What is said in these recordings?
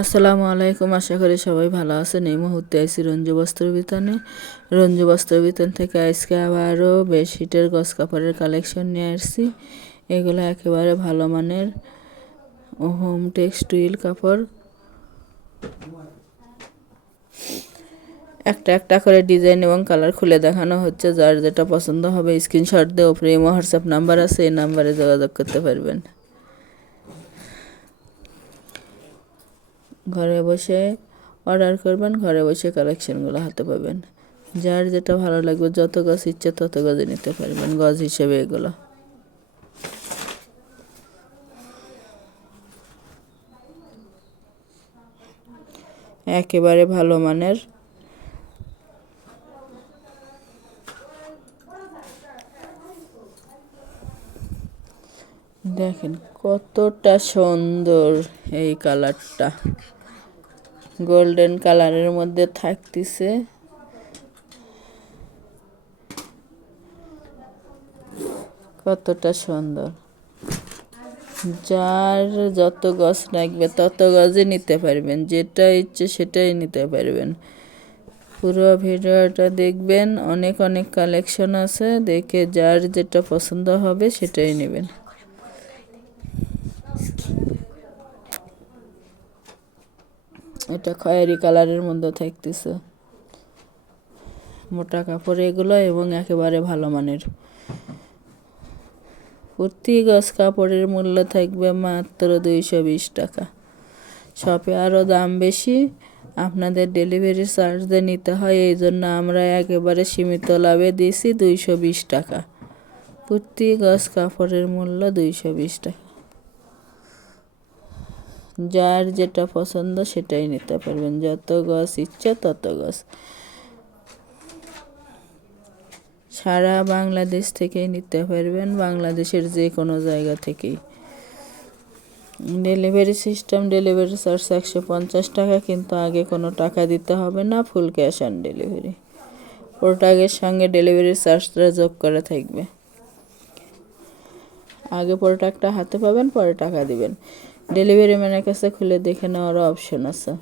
আসসালামু আলাইকুম। আশা করি সবাই ভালো আছেন। এই মুহূর্তে আইছি রঞ্জু বস্ত্র বিতানে। রঞ্জু বস্ত্র বিতান থেকে আজকে আবারও বেডশিটের গজ কাপড়ের কালেকশন নিয়ে আসছি। এগুলো একেবারে ভালো মানের হোম টেক্সটাইল কাপড়। একটা একটা করে ডিজাইন এবং কালার খুলে দেখানো হচ্ছে। যার যেটা পছন্দ হবে স্ক্রিনশট দিয়ে উপরে ইমো হোয়াটসঅ্যাপ নাম্বার আছে, এই নাম্বারে যোগাযোগ করতে পারবেন। ঘরে বসে অর্ডার করবেন, ঘরে বসে কালেকশনগুলো হাতে পাবেন। যার যেটা ভালো লাগবে, যত গজ ইচ্ছে তত গজে নিতে পারবেন, গজ হিসেবে এগুলো। একেবারে ভালো মানের। দেখেন কতটা সুন্দর এই কালারটা, গোল্ডেন কালারের মধ্যে থাকতেছে। কতটা সুন্দর। যার যত গজ লাগবে তত গজে নিতে পারবেন, যেটা ইচ্ছে সেটাই নিতে পারবেন। পুরো ভিডিওটা দেখবেন, অনেক অনেক কালেকশন আছে, দেখে যার যেটা পছন্দ হবে সেটাই নেবেন। এটা খয়েরি কালারের মধ্যে থাকতেছে, মোটা কাপড় এগুলো এবং একেবারে ভালো মানের। প্রতি গজ কাপড়ের মূল্য থাকবে মাত্র 220 টাকা। শপে আরও দাম বেশি, আপনাদের ডেলিভারি চার্জ দিয়ে নিতে হয়, এই জন্য আমরা একেবারে সীমিত লাভে দিয়েছি 220 টাকা। প্রতি গজ কাপড়ের মূল্য 220 টাকা। যার যেটা পছন্দ সেটাই নিতে পারবেন, যত গজ ইচ্ছা তত গজ। সারা বাংলাদেশ থেকেই নিতে পারবেন, বাংলাদেশের যে কোনো জায়গা থেকেই। ডেলিভারি সিস্টেম, ডেলিভারি চার্জ 150 টাকা, কিন্তু আগে কোনো টাকা দিতে হবে না, ফুল ক্যাশ অন ডেলিভারি। প্রোডাক্টের সঙ্গে ডেলিভারি চার্জটা যোগ করা থাকবে। আগে প্রোডাক্টটা হাতে পাবেন, পরে টাকা দিবেন। ডেলিভারি ম্যানের কাছে খুলে দেখে নেওয়ারও অপশন আছে।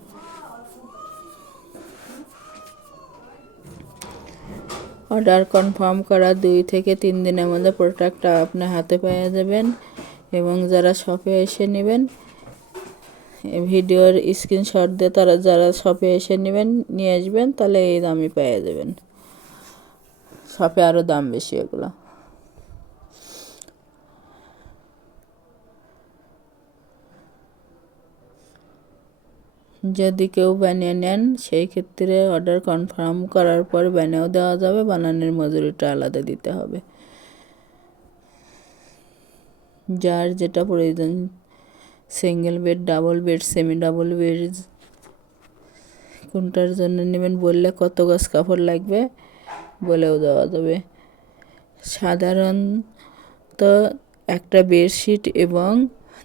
অর্ডার কনফার্ম করা 2 থেকে 3 দিনের মধ্যে প্রোডাক্টটা আপনি হাতে পেয়ে যাবেন। এবং যারা শপে এসে নেবেন, ভিডিওর স্ক্রিনশট দিয়ে তারা যারা শপে এসে নেবেন নিয়ে আসবেন, তাহলে এই দামই পেয়ে যাবেন। শপে আরও দাম বেশি এগুলো। যদি কেউ বানিয়ে নেন, সেই ক্ষেত্রে অর্ডার কনফার্ম করার পর বানিয়েও দেওয়া যাবে, বানানোর মজুরিটা আলাদা দিতে হবে। যার যেটা প্রয়োজন, single bed, double bed, semi double bed, কোনটার জন্য নেবেন বললে কত গজ কাপড় লাগবে বলেও দেওয়া যাবে। সাধারণত একটা বেডশিট এবং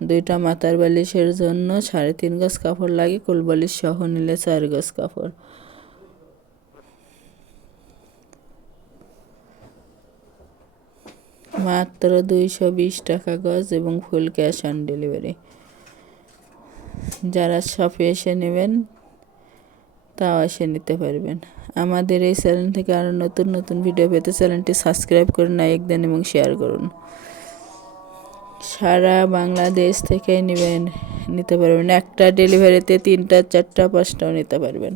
2টা মাথার বালিশের জন্য 3.5 গজ কাপড় লাগে, কোলবালিশ সহ নিলে 4 গজ কাপড়। মাত্র 220 টাকা গজ এবং ফুল ক্যাশ অন ডেলিভারি। যারা শপে এসে নেবেন তাও এসে নিতে পারবেন। আমাদের এই চ্যানেল থেকে আরও নতুন নতুন ভিডিও পেতে চ্যানেলটি সাবস্ক্রাইব করুন, লাইক দেন এবং শেয়ার করুন। সারা বাংলাদেশ থেকে নিতে পারবেন। একটা ডেলিভারিতে 3টা 4টা 5টাও নিতে পারবেন।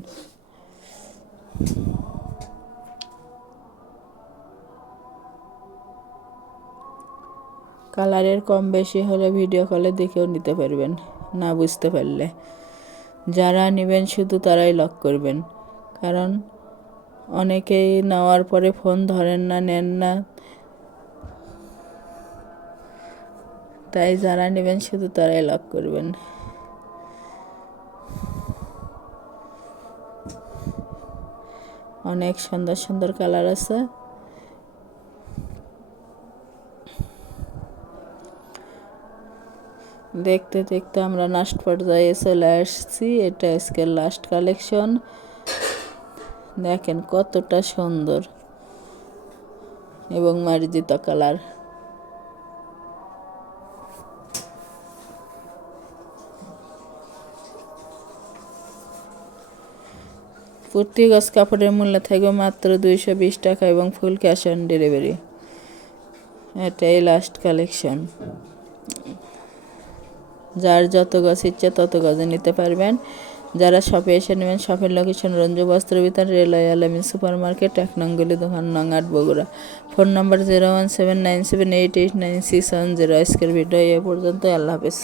কালারের কম বেশি হলে ভিডিও কলে দেখেও নিতে পারবেন, না বুঝতে পারলে। যারা নেবেন শুধু তারাই লক করবেন, কারণ অনেকেই নেওয়ার পরে ফোন ধরেন না, নেন না। তাই যারা নেবেন শুধু তারাই লক করবেন। অনেক সুন্দর সুন্দর কালার আছে। দেখতে দেখতে আমরা লাস্ট পর্যায়ে চলে আসছি। এটা আজকের লাস্ট কালেকশন। দেখেন কতটা সুন্দর এবং মার্জিত কালার। প্রতি গজ কাপড়ের মূল্য থাকবে মাত্র 220 টাকা এবং ফুল ক্যাশ অন ডেলিভারি। এটাই লাস্ট কালেকশন। যার যত গজ ইচ্ছে তত গজে নিতে পারবেন। যারা শপে এসে নেবেন, শপের লোকেশন রঞ্জু বস্ত্র বিতান, রেলওয়ে আলামিন সুপার মার্কেট, 1 নং গলি, দোকান নং 8, বগুড়া। Phone number 01797889610। আজকের ভিডিও এ পর্যন্ত। আল্লাহ হাফেজ।